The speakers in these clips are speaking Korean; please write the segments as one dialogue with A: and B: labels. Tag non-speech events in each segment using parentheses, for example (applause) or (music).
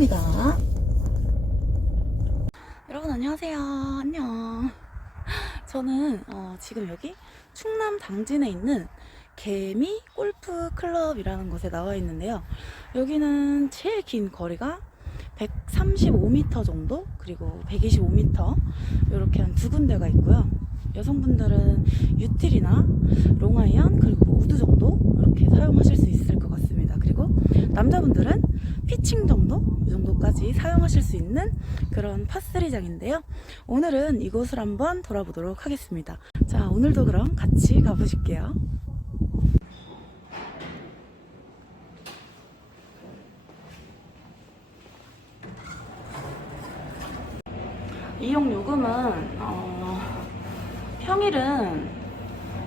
A: 시작합니다. 여러분 안녕하세요. 안녕. 저는 어, 지금 여기 충남 당진에 있는 개미 골프 클럽이라는 곳에 나와 있는데요. 여기는 제일 긴 거리가 135m 정도 그리고 125m 이렇게 한 두 군데가 있고요. 여성분들은 유틸이나 롱아이언 그리고 뭐 우드 정도 이렇게 사용하실 수. 그리고 남자분들은 피칭 정도 이 정도까지 사용하실 수 있는 그런 파스리장인데요. 오늘은 이곳을 한번 돌아보도록 하겠습니다. 자, 오늘도 그럼 같이 가보실게요. 이용 요금은 어, 평일은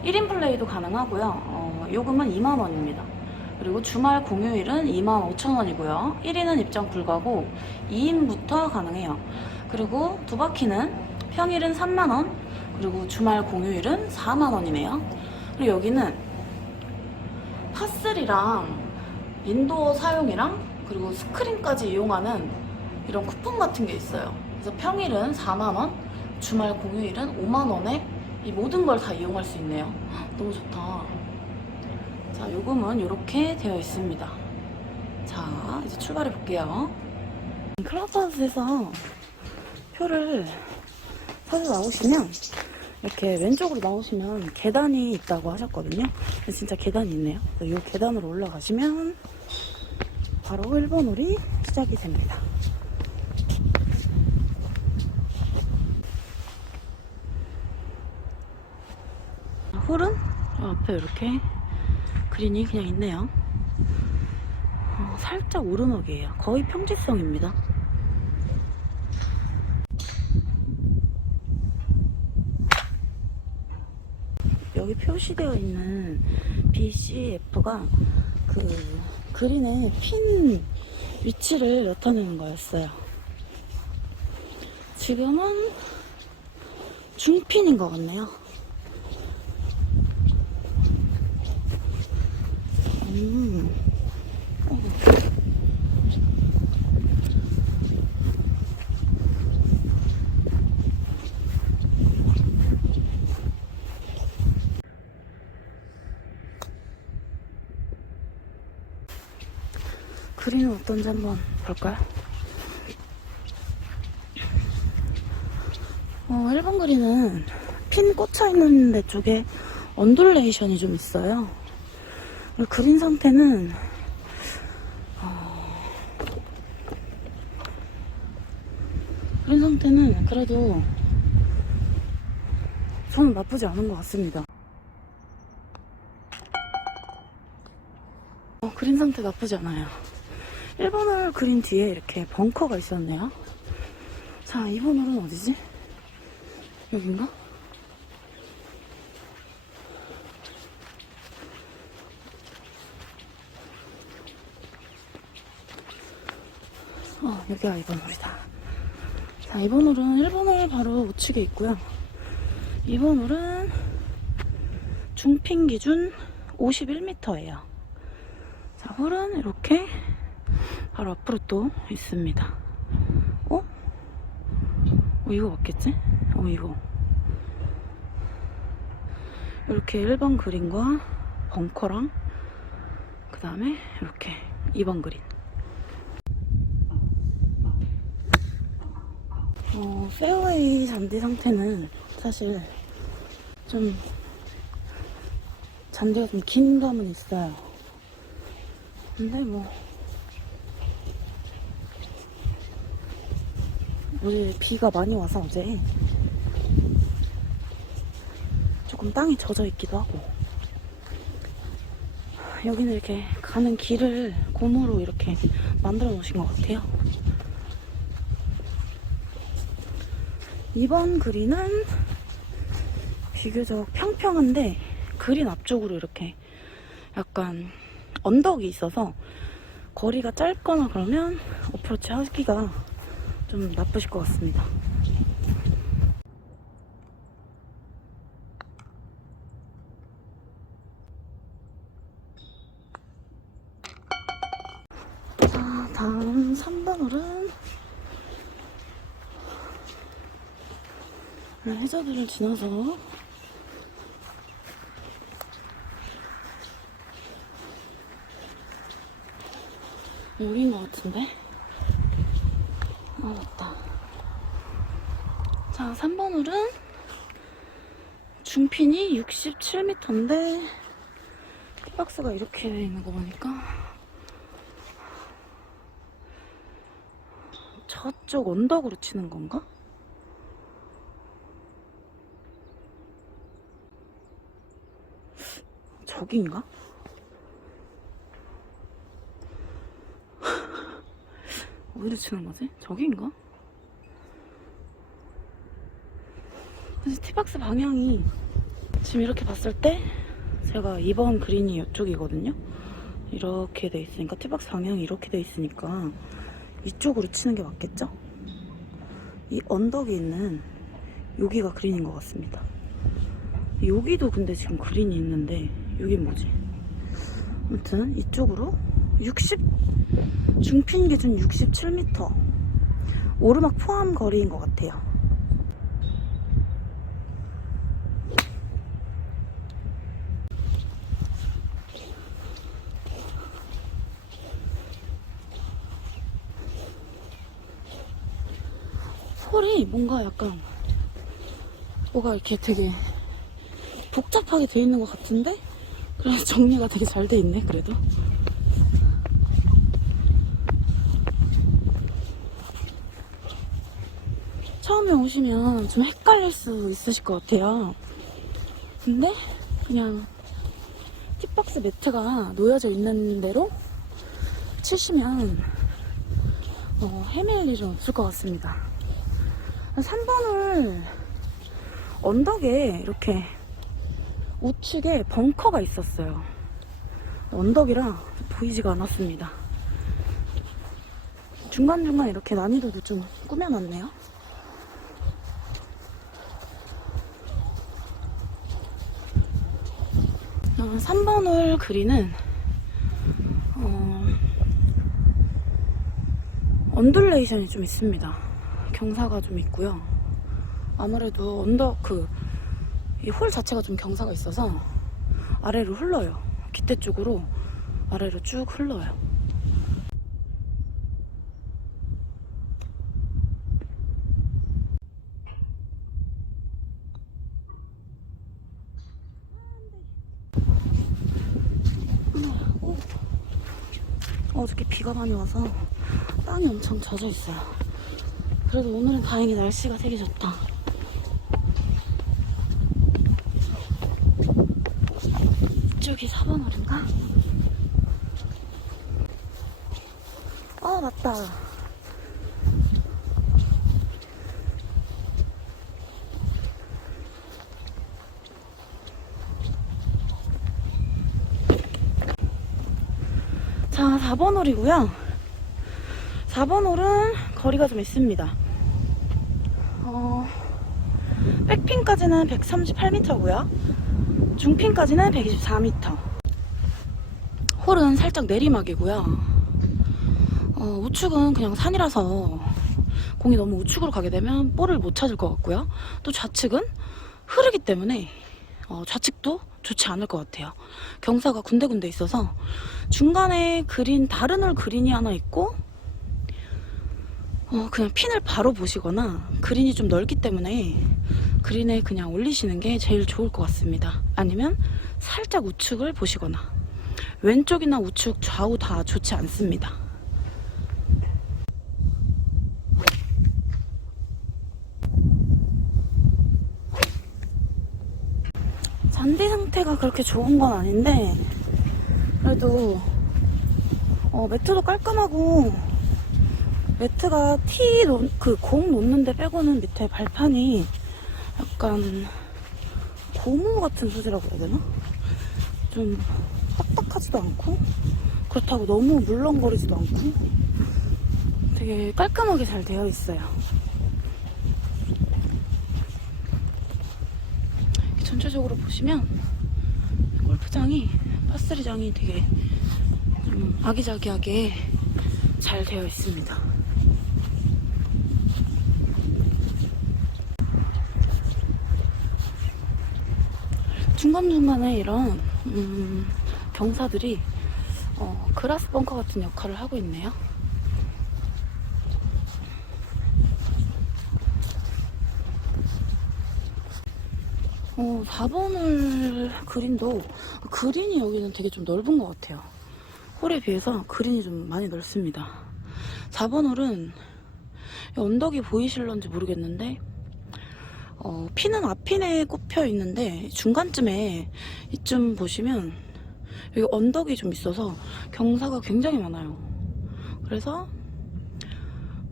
A: 1인 플레이도 가능하고요. 어, 요금은 2만 원입니다. 그리고 주말 공휴일은 2만 5천 원이고요. 1인은 입장 불가고 2인부터 가능해요. 그리고 두 바퀴는 평일은 3만 원, 그리고 주말 공휴일은 4만 원이네요. 그리고 여기는 파슬이랑 인도어 사용이랑 그리고 스크린까지 이용하는 이런 쿠폰 같은 게 있어요. 그래서 평일은 4만 원, 주말 공휴일은 5만 원에 이 모든 걸 다 이용할 수 있네요. 헉, 너무 좋다. 자, 요금은 이렇게 되어 있습니다. 자, 이제 출발해 볼게요. 클럽하우스에서 표를 사서 나오시면 이렇게 왼쪽으로 나오시면 계단이 있다고 하셨거든요. 진짜 계단이 있네요. 이 계단으로 올라가시면 바로 1번 홀이 시작이 됩니다. 홀은 저 앞에 이렇게 그린이 그냥 있네요. 어, 살짝 오르막이에요. 거의 평지성입니다. 여기 표시되어 있는 BCF가 그 그린의 핀 위치를 나타내는 거였어요. 지금은 중핀인 것 같네요. 음. 어. 그린은 어떤지 한번 볼까요? 어, 1번 그린은 핀 꽂혀 있는 데 쪽에 언듈레이션이 좀 있어요. 그린 상태는 어, 그린 상태는 그래도 저는 나쁘지 않은 것 같습니다. 어, 그린 상태 나쁘지 않아요. 1번홀 그린 뒤에 이렇게 벙커가 있었네요. 자, 2번홀은 어디지? 여긴가? 어, 여기가 2번 홀이다. 자, 2번 홀은 1번 홀 바로 우측에 있고요. 2번 홀은 중핀 기준 51m예요. 자, 홀은 이렇게 바로 앞으로 또 있습니다. 어? 어, 이거 맞겠지? 어, 이거. 이렇게 1번 그린과 벙커랑 그 다음에 이렇게 2번 그린. 어, 페어웨이 잔디 상태는 사실 좀 잔디가 좀 긴 감은 있어요. 근데 뭐 어제 비가 많이 와서 어제 조금 땅이 젖어 있기도 하고 여기는 이렇게 가는 길을 고무로 이렇게 만들어 놓으신 것 같아요. 2번 그린은 비교적 평평한데 그린 앞쪽으로 이렇게 약간 언덕이 있어서 거리가 짧거나 그러면 어프로치 하기가 좀 나쁘실 것 같습니다. 자, 다음 3번 홀은 해저드를 지나서 여기인 것 같은데? 아, 맞다. 자, 3번 홀은 중핀이 67m인데 티박스가 이렇게 있는 거 보니까 저쪽 언덕으로 치는 건가? 저기인가? 어디로 치는 거지? 저기인가? 그래서 티박스 방향이 지금 이렇게 봤을 때 제가 2번 그린이 이쪽이거든요. 이렇게 돼 있으니까 티박스 방향이 이렇게 돼 있으니까 이쪽으로 치는 게 맞겠죠? 이 언덕에 있는 여기가 그린인 것 같습니다. 여기도 근데 지금 그린이 있는데 여긴 뭐지? 아무튼 이쪽으로 60 중핀 기준 67m 오르막 포함 거리인 것 같아요. 홀이 뭔가 약간 뭐가 이렇게 되게 복잡하게 돼 있는 것 같은데? 그래서 (laughs) 정리가 되게 잘 돼 있네 그래도 처음에 오시면 좀 헷갈릴 수 있으실 것 같아요 근데 그냥 팁박스 매트가 놓여져 있는 대로 치시면 어, 헤맬 일은 없을 것 같습니다 3번을 언덕에 이렇게 우측에 벙커가 있었어요. 언덕이라 보이지가 않았습니다. 중간중간 이렇게 난이도도 좀 꾸며놨네요. 어, 3번을 그리는 어, 언듈레이션이 좀 있습니다. 경사가 좀 있고요. 아무래도 언덕 그이 홀 자체가 좀 경사가 있어서 아래로 흘러요. 기대 쪽으로 아래로 쭉 흘러요. 어, 어저께 비가 많이 와서 땅이 엄청 젖어 있어요. 그래도 오늘은 다행히 날씨가 되게 좋다. 이쪽이 4번 홀인가? 아, 맞다. 자, 4번 홀이고요. 4번 홀은 거리가 좀 있습니다. 어, 백핀까지는 138m고요. 중핀까지는 124m. 홀은 살짝 내리막이고요. 어, 우측은 그냥 산이라서 공이 너무 우측으로 가게 되면 볼을 못 찾을 것 같고요. 또 좌측은 흐르기 때문에 어, 좌측도 좋지 않을 것 같아요. 경사가 군데군데 있어서 중간에 그린 다른 홀 그린이 하나 있고 어, 그냥 핀을 바로 보시거나 그린이 좀 넓기 때문에 그린에 그냥 올리시는 게 제일 좋을 것 같습니다. 아니면 살짝 우측을 보시거나 왼쪽이나 우측 좌우 다 좋지 않습니다. 잔디 상태가 그렇게 좋은 건 아닌데 그래도 어, 매트도 깔끔하고 매트가 티, 그공 놓는데 빼고는 밑에 발판이 약간 고무 같은 소재라고 해야 되나? 좀 딱딱하지도 않고 그렇다고 너무 물렁거리지도 않고 되게 깔끔하게 잘 되어 있어요. 전체적으로 보시면 골프장이 파스리장이 되게 좀 아기자기하게 잘 되어 있습니다. 중간중간에 이런 음, 병사들이 어, 그라스 벙커 같은 역할을 하고 있네요. 어, 4번을 그린도 그린이 여기는 되게 좀 넓은 것 같아요. 홀에 비해서 그린이 좀 많이 넓습니다. 4번 홀은 이 언덕이 보이실런지 모르겠는데 어, 피는 앞핀에 꼽혀 있는데 중간쯤에 이쯤 보시면 여기 언덕이 좀 있어서 경사가 굉장히 많아요. 그래서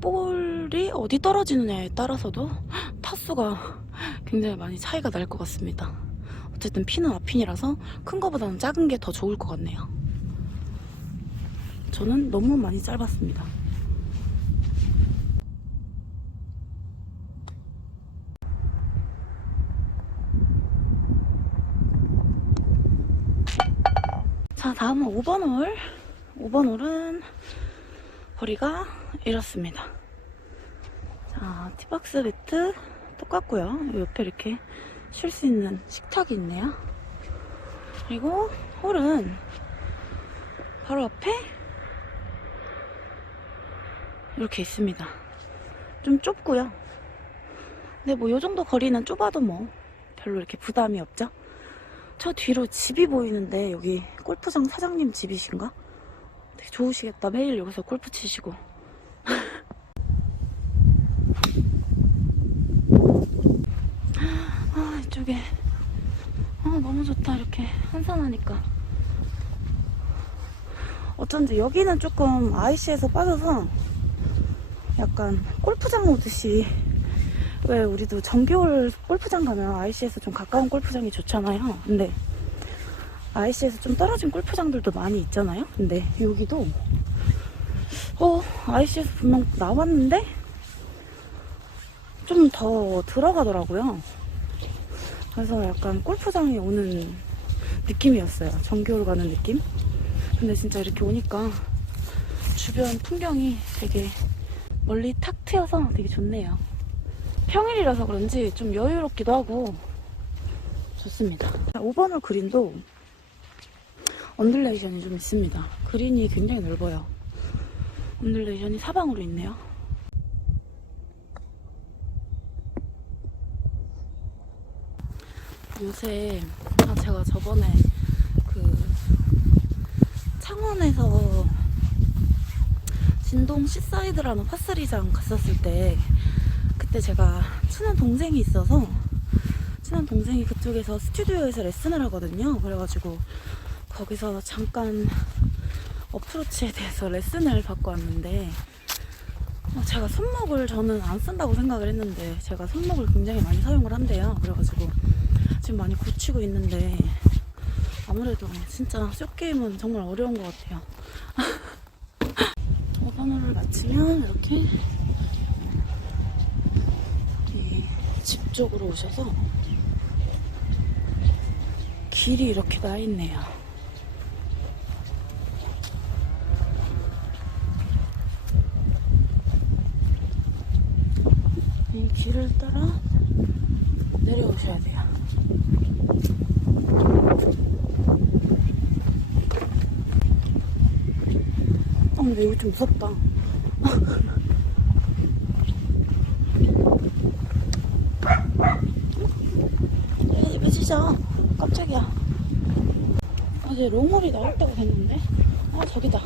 A: 볼이 어디 떨어지느냐에 따라서도 타수가 굉장히 많이 차이가 날 것 같습니다. 어쨌든 피는 앞핀이라서 큰 거보다는 작은 게 더 좋을 것 같네요. 저는 너무 많이 짧았습니다. 자, 다음은 5번 홀. 5번 홀은 거리가 이렇습니다. 자, 티박스 매트 똑같고요. 요 옆에 이렇게 쉴 수 있는 식탁이 있네요. 그리고 홀은 바로 앞에 이렇게 있습니다. 좀 좁고요. 근데 뭐요 정도 거리는 좁아도 뭐 별로 이렇게 부담이 없죠. 저 뒤로 집이 보이는데 여기 골프장 사장님 집이신가? 되게 좋으시겠다. 매일 여기서 골프 치시고. 아, 이쪽에. 아, 너무 좋다. 이렇게 한산하니까. 어쩐지 여기는 조금 IC에서 빠져서 약간 골프장 오듯이 왜 우리도 정겨울 골프장 가면 IC에서 좀 가까운 골프장이 좋잖아요. 근데 IC에서 좀 떨어진 골프장들도 많이 있잖아요. 근데 여기도 어 IC에서 분명 나왔는데 좀 더 들어가더라고요. 그래서 약간 골프장에 오는 느낌이었어요. 정겨울 가는 느낌. 근데 진짜 이렇게 오니까 주변 풍경이 되게 멀리 탁 트여서 되게 좋네요. 평일이라서 그런지 좀 여유롭기도 하고 좋습니다. 5번홀 그린도 언듈레이션이 좀 있습니다. 그린이 굉장히 넓어요. 언듈레이션이 사방으로 있네요. 요새 아 제가 저번에 그 창원에서 진동 시사이드라는 파스리장 갔었을 때 그때 제가 친한 동생이 있어서 친한 동생이 그쪽에서 스튜디오에서 레슨을 하거든요. 그래가지고 거기서 잠깐 어프로치에 대해서 레슨을 받고 왔는데 어, 제가 손목을 저는 안 쓴다고 생각을 했는데 제가 손목을 굉장히 많이 사용을 한대요. 그래가지고 지금 많이 고치고 있는데 아무래도 진짜 쇼게임은 정말 어려운 것 같아요. (laughs) 5번호를 마치면 이렇게 이집 쪽으로 오셔서 길이 이렇게 나 있네요. 이 길을 따라 내려오셔야 돼요. 아, 근데 이거 좀 무섭다. 왜, 왜 짖어? 깜짝이야. 아, 이제 롱홀이 때가 됐는데? 아, 저기다.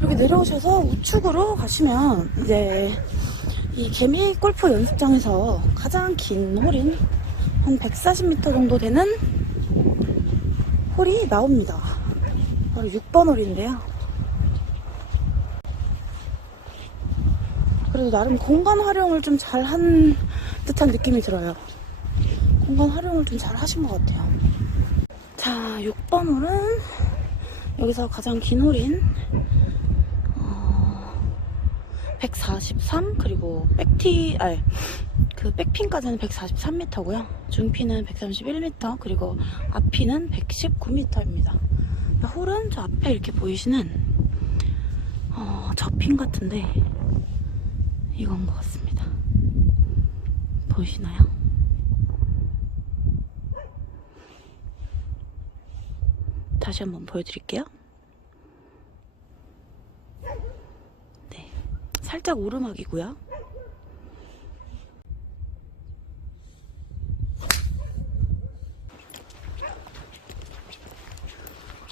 A: 이렇게 내려오셔서 우측으로 가시면 이제 이 개미 골프 연습장에서 가장 긴 홀인 한 140m 정도 되는 홀이 나옵니다. 바로 6번 홀인데요. 그래도 나름 공간 활용을 좀 잘 한 듯한 느낌이 들어요. 공간 활용을 좀 잘 하신 것 같아요. 자, 6번 홀은 여기서 가장 긴 홀인 어, 143 그리고 백티 아니 그 백핀까지는 143m고요. 중핀은 131m 그리고 앞핀은 119m입니다. 홀은 저 앞에 이렇게 보이시는 어, 저핀 같은데 이건 것 같습니다. 보이시나요? 다시 한번 보여드릴게요. 네, 살짝 오르막이고요.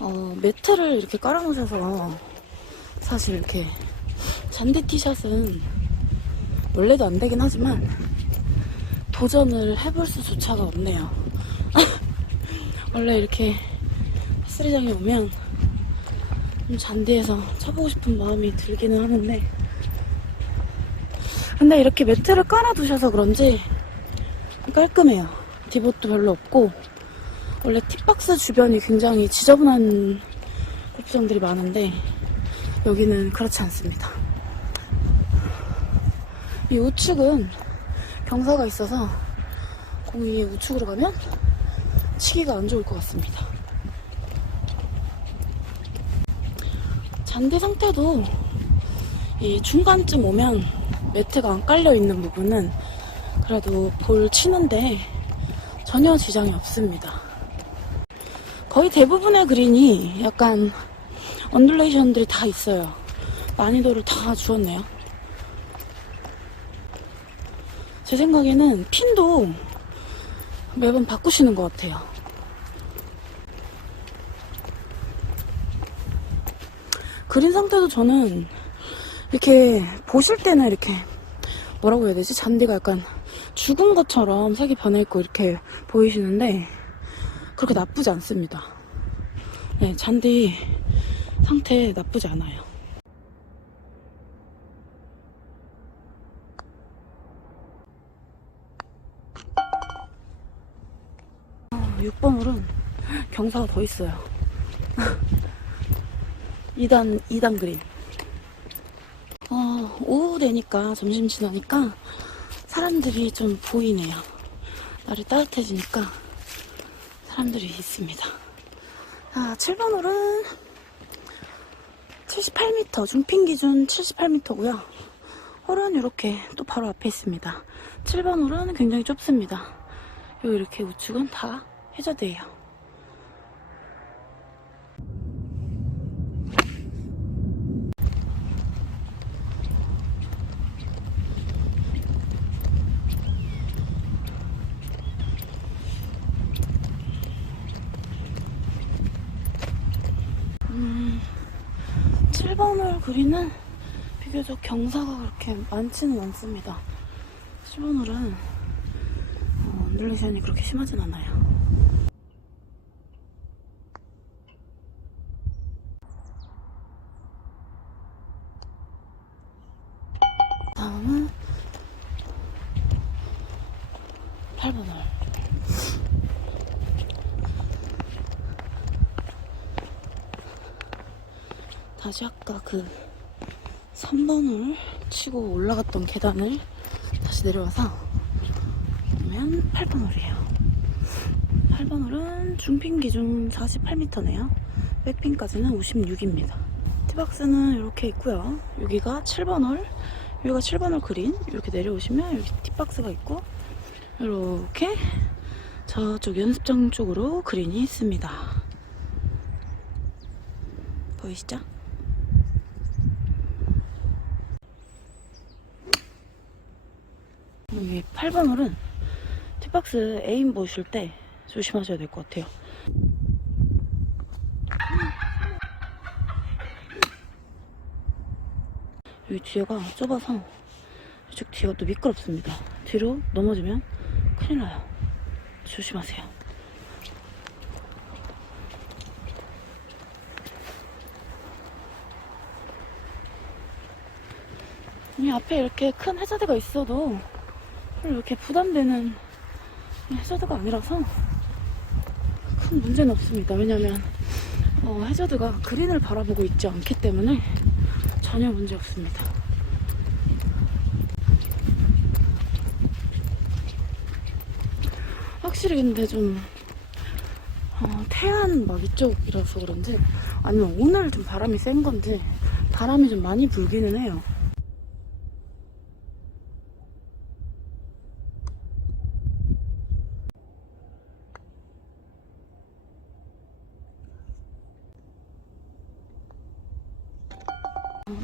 A: 어, 매트를 이렇게 깔아놓으셔서 사실 이렇게 잔디 티샷은 원래도 안 되긴 하지만 도전을 해볼 수조차가 없네요. (laughs) 원래 이렇게 헬스장에 오면 좀 잔디에서 쳐보고 싶은 마음이 들기는 하는데 근데 이렇게 매트를 깔아두셔서 그런지 깔끔해요. 디봇도 별로 없고 원래 팁박스 주변이 굉장히 지저분한 골프장들이 많은데 여기는 그렇지 않습니다. 이 우측은 경사가 있어서 공이 우측으로 가면 치기가 안 좋을 것 같습니다. 잔디 상태도 이 중간쯤 오면 매트가 안 깔려 있는 부분은 그래도 볼 치는데 전혀 지장이 없습니다. 거의 대부분의 그린이 약간 언듈레이션들이 다 있어요. 난이도를 다 주었네요. 제 생각에는 핀도 매번 바꾸시는 것 같아요. 그린 상태도 저는 이렇게 보실 때는 이렇게 뭐라고 해야 되지? 잔디가 약간 죽은 것처럼 색이 변해있고 이렇게 보이시는데 그렇게 나쁘지 않습니다. 네, 잔디 상태 나쁘지 않아요. 아, 6번 홀은 경사가 더 있어요. (laughs) 2단, 2단 그린. 어, 오후 되니까, 점심 지나니까 사람들이 좀 보이네요. 날이 따뜻해지니까 사람들이 있습니다. 아, 7번 홀은 78m, 중핀 기준 78m고요. 홀은 이렇게 또 바로 앞에 있습니다. 7번 홀은 굉장히 좁습니다. 요 이렇게 우측은 다 해저드예요. 음, 7번 홀 그린은 비교적 경사가 그렇게 많지는 않습니다. 7번 홀은 어, 언듈레이션이 그렇게 심하진 않아요. 다음은 8번 홀. 다시 아까 그 3번을 치고 올라갔던 계단을 다시 내려와서 보면 8번 홀이에요. 8번 홀은 중핀 기준 48m네요. 백핀까지는 56입니다. 티박스는 이렇게 있고요. 여기가 7번 홀, 여기가 7번 홀 그린. 이렇게 내려오시면 여기 티박스가 있고 이렇게 저쪽 연습장 쪽으로 그린이 있습니다. 보이시죠? 여기 8번 홀은 티박스 에임 보실 때 조심하셔야 될 것 같아요. 여기 뒤에가 좁아서 이쪽 뒤가 또 미끄럽습니다. 뒤로 넘어지면 큰일 나요. 조심하세요. 이 앞에 이렇게 큰 해저드가 있어도 이렇게 부담되는 해저드가 아니라서 큰 문제는 없습니다. 왜냐면 어, 해저드가 그린을 바라보고 있지 않기 때문에 전혀 문제 없습니다. 확실히 근데 좀 어, 태안 막 이쪽이라서 그런지 아니면 오늘 좀 바람이 센 건지 바람이 좀 많이 불기는 해요.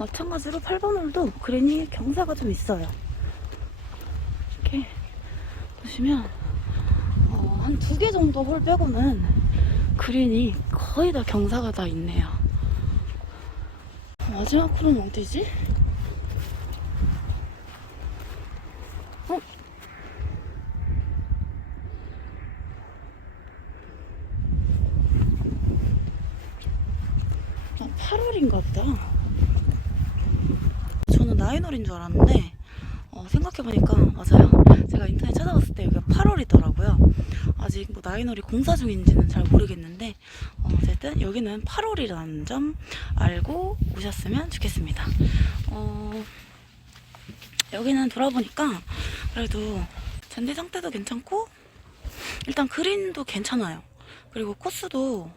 A: 마찬가지로 8번 홀도 그린이 경사가 좀 있어요. 이렇게 보시면 어, 한두 개 정도 홀 빼고는 그린이 거의 다 경사가 다 있네요. 마지막 홀은 어디지? 12월인 줄 알았는데 어, 생각해보니까 맞아요. 제가 인터넷 찾아봤을 때 여기가 8월이더라고요. 아직 뭐 나이놀이 공사 중인지는 잘 모르겠는데 어, 어쨌든 여기는 8월이라는 점 알고 오셨으면 좋겠습니다. 어, 여기는 돌아보니까 그래도 잔디 상태도 괜찮고 일단 그린도 괜찮아요. 그리고 코스도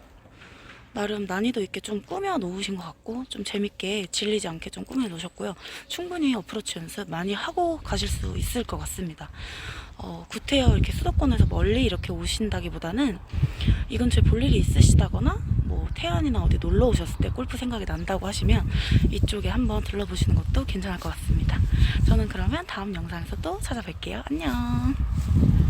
A: 나름 난이도 있게 좀 꾸며 놓으신 것 같고 좀 재밌게 질리지 않게 좀 꾸며 놓으셨고요. 충분히 어프로치 연습 많이 하고 가실 수 있을 것 같습니다. 어, 구태여 이렇게 수도권에서 멀리 이렇게 오신다기보다는 이 근처에 볼 일이 있으시다거나 뭐 태안이나 어디 놀러 오셨을 때 골프 생각이 난다고 하시면 이쪽에 한번 들러보시는 것도 괜찮을 것 같습니다. 저는 그러면 다음 영상에서 또 찾아뵐게요. 안녕.